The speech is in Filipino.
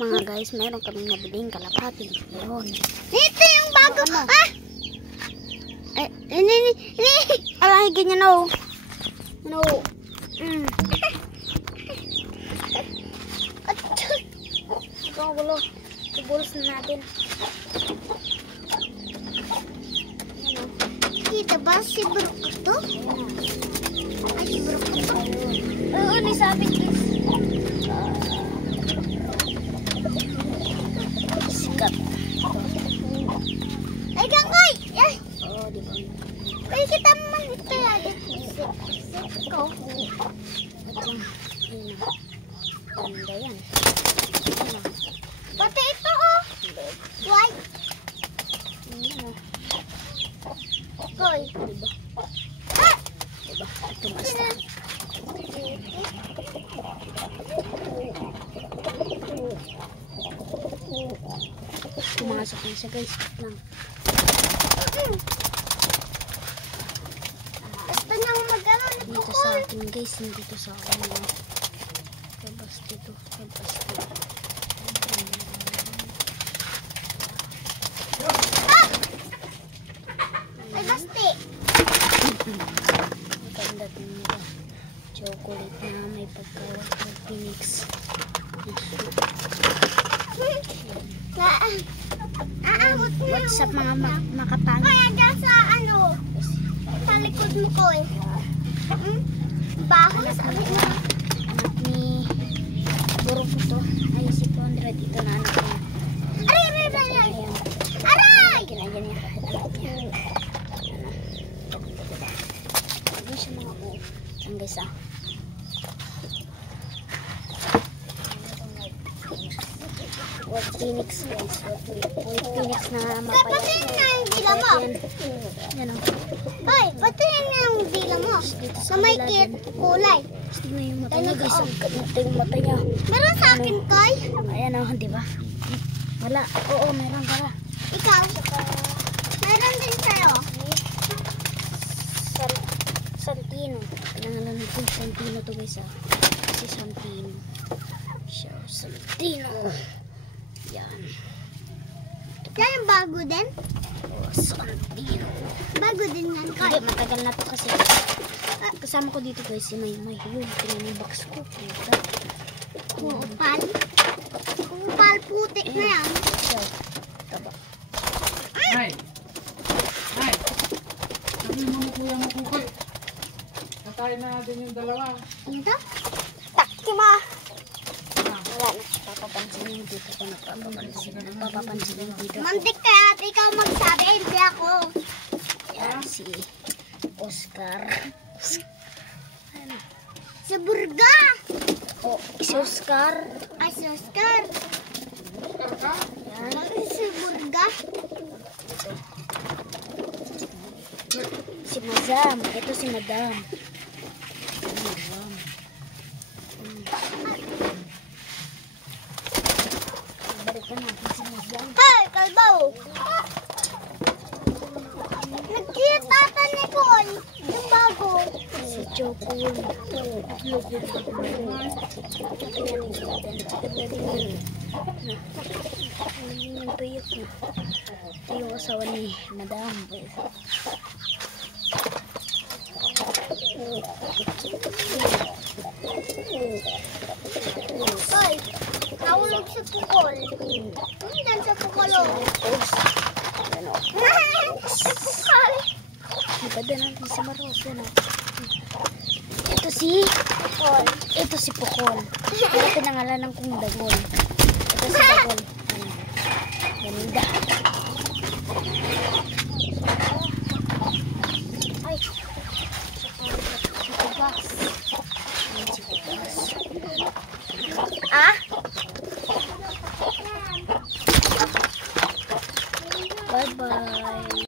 Mga guys, meron kaming nabiling kalapati. Ayun. Ito yung bago. Ano? Ah! Ini. Alay, ganyan o. Ano? Ito ang gulo. Ibulos na natin. Ayan o. Kita ba si Brook ito? Ay, si Brook ito. Oo, nisabit guys. Sikat. Ay, gangay! Ay, Oo, di ba? ay kita man ito yan. Ikaw. Ito. Ayan o. Ganda yan. Ayan o. Pati ito oh. White. Ayan o. Koy. Diba? Ah! Diba? Ito basta. Pumasok na siya guys. Lang. Gusto niyang mag-aral. Dito sa akin guys. Hindi dito sa akin. Labas dito. Labas dito. Ay, basti. Maganda ito. Chocolate na may pagkawat ng Phoenix. Aahot mo. What's up mga makapangit? Kaya dyan sa ano, sa likod mo ko eh. Baho, sabi mo. Anak ni Guru ko to. Ay si 200. Ito na anak niya. Aray! Ayan. Aray! Kinayan niya. Anak niya. Ano siya mga po. Ang guys ah. White Phoenix guys. White Phoenix na mapayat. Pati yun na yung dila mo. Yan o. Hoy, pati yun na yung dila mo. Na may kit, kulay. Tignan yung mata niya guys. Ang ganda yung mata niya. Meron sa akin, Koy. Ayan o, di ba? Wala. Oo, meron pala. Ikaw. Meron din sa'yo. Santino. Pinangalan natin Santino to guys ah. Si Santino. Siya, Santino. Yan. Yan yung bago din. Oh, Santino. Bago din yan, Koy. Hindi, matagal na to kasi. Kasama ko dito guys si Maymay. Yun, tingnan yung box ko. Puta. Kupal. Kupal putik na yan. Siya. Taba. Ay! Ay! Sabi mo mo kuya mo kukoy. Natayin na natin yung dalawa. Ano to? Takima! Wala na. Papapansin yung dito ko na papapansin. Papapansin yung dito ko. Mantik kaya at ikaw magsabi, hindi ako. Yan si Oscar. Ano? Si Burga. Oh, si Oscar. Ay, si Oscar. Yan. Si Burga. Si Madam. Ito si Madam. Madam. Balikan natin si Madam. Hey, kalbaw. Nagkita ta ni Paul. Yung bago. Si Choco. Yung tuyok na. Ito yung asawa ni Madam. Hoy, nahulog si Pukol. Diyan sa Pukol. Ano? Pukol. Maganda natin si Maros. Ano? Ito si Pukol. Ito si Pukol. Pero pinangalanan kong Dagol. Ito si Dagol. Ganun da.